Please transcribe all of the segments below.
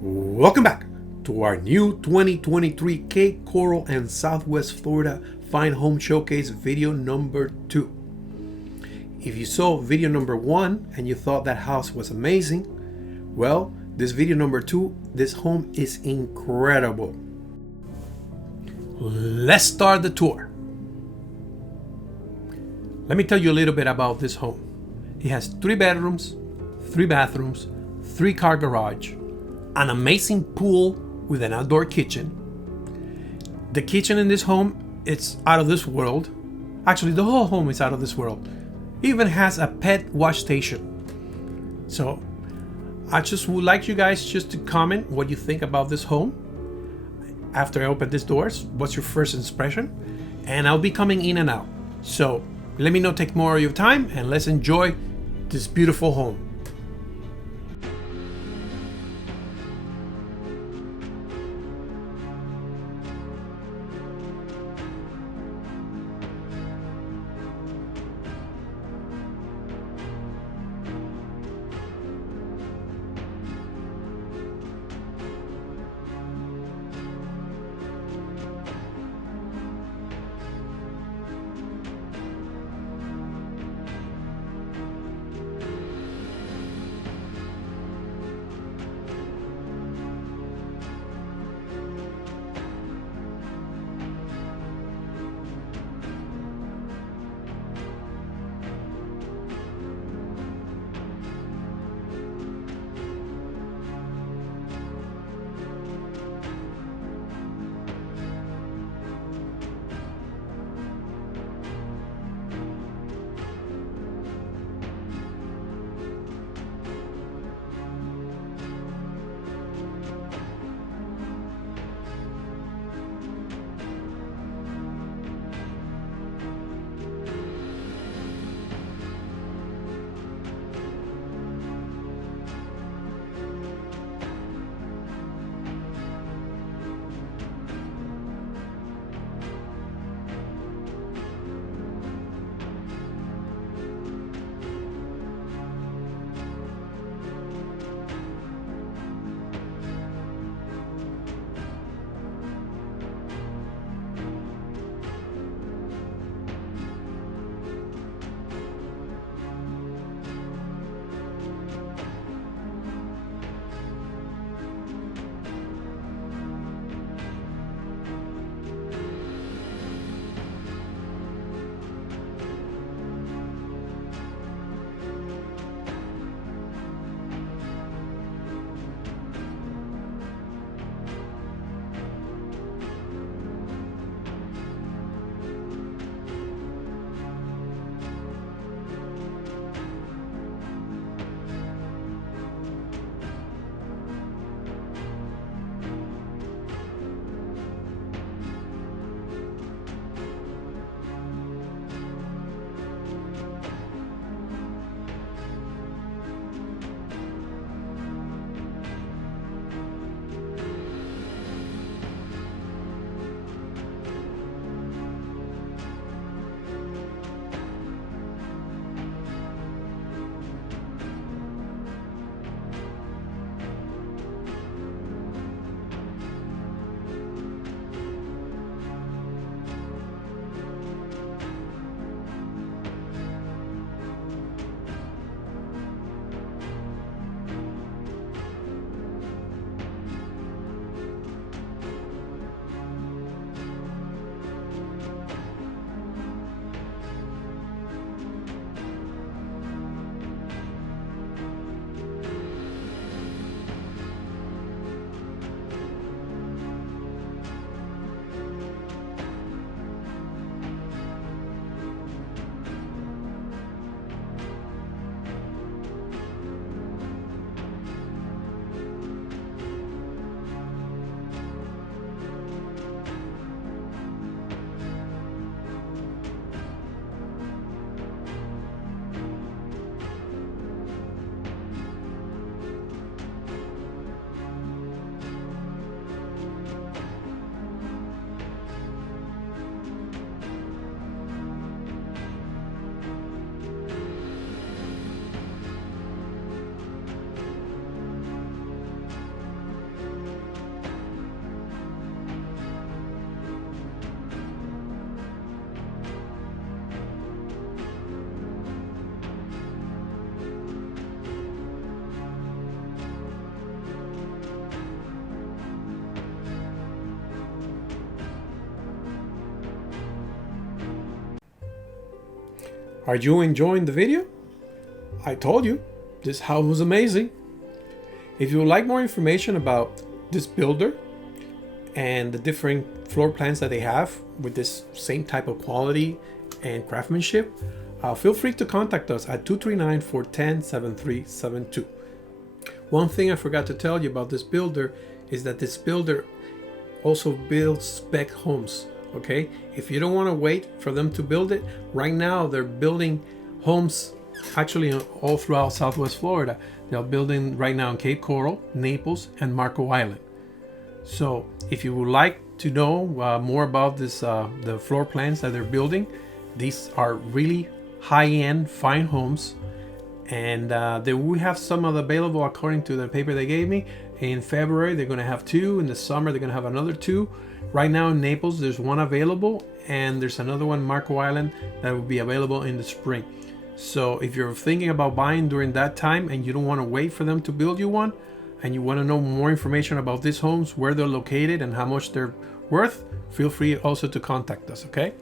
Welcome back to our new 2023 Cape Coral and Southwest Florida Fine Home Showcase video number 2. If you saw video number 1 and you thought that house was amazing, well, this video number 2, this home is incredible. Let's start the tour. Let me tell you a little bit about this home. It has 3 bedrooms, 3 bathrooms, 3-car garage, an amazing pool with an outdoor kitchen. The kitchen in this home, it's out of this world. Actually, the whole home is out of this world. It even has a pet wash station. So I just would like you guys just to comment what you think about this home. After I open these doors, what's your first impression? And I'll be coming in and out. So let me not take more of your time and let's enjoy this beautiful home. Are you enjoying the video? I told you, this house was amazing. If you would like more information about this builder and the different floor plans that they have with this same type of quality and craftsmanship, feel free to contact us at 239-410-7372. One thing I forgot to tell you about this builder is that this builder also builds spec homes. Okay, if you don't want to wait for them to build it, right now they're building homes actually all throughout Southwest Florida. They're building right now in Cape Coral, Naples, and Marco Island. So if you would like to know more about this, the floor plans that they're building, these are really high-end, fine homes, and we have some of the available according to the paper they gave me. In February they're going to have 2. In the summer they're going to have another 2. Right now in Naples there's 1 available, and there's another one, Marco Island, that will be available in the spring. So if you're thinking about buying during that time and you don't want to wait for them to build you one, and you want to know more information about these homes, where they're located and how much they're worth, feel free also to contact us, okay?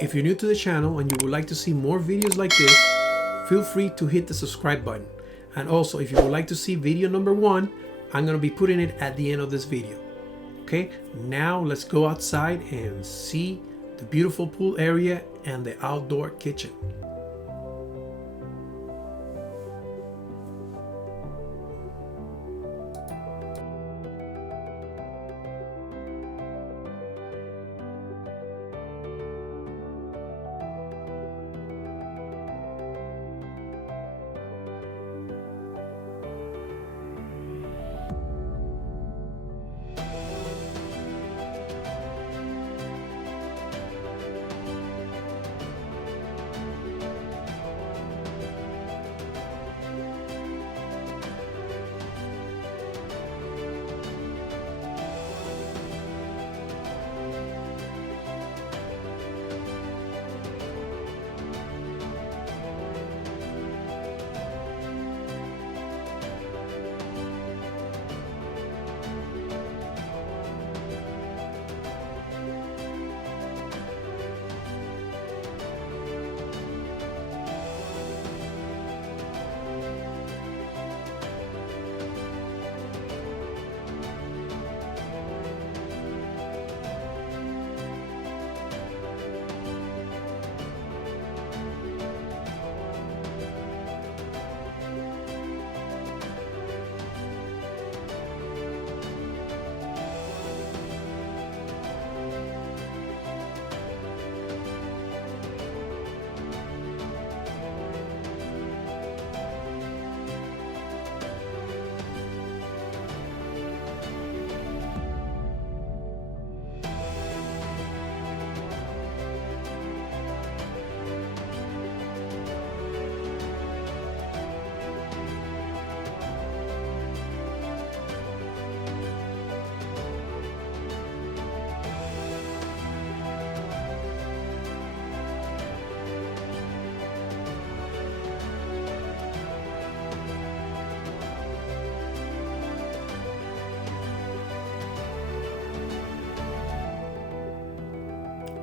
If you're new to the channel and you would like to see more videos like this, feel free to hit the subscribe button. And also, if you would like to see video number 1, I'm gonna be putting it at the end of this video. Okay, now let's go outside and see the beautiful pool area and the outdoor kitchen.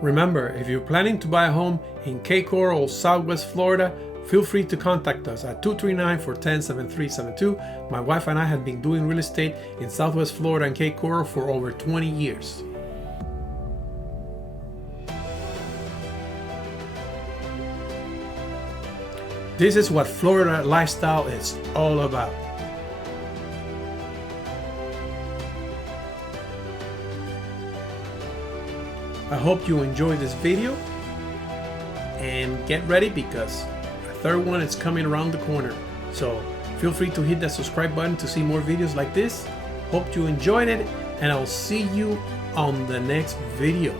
Remember, if you're planning to buy a home in Cape Coral or Southwest Florida, feel free to contact us at 239-410-7372. My wife and I have been doing real estate in Southwest Florida and Cape Coral for over 20 years. This is what Florida lifestyle is all about. I hope you enjoyed this video, and get ready because a third one is coming around the corner. So feel free to hit that subscribe button to see more videos like this. Hope you enjoyed it, and I'll see you on the next video.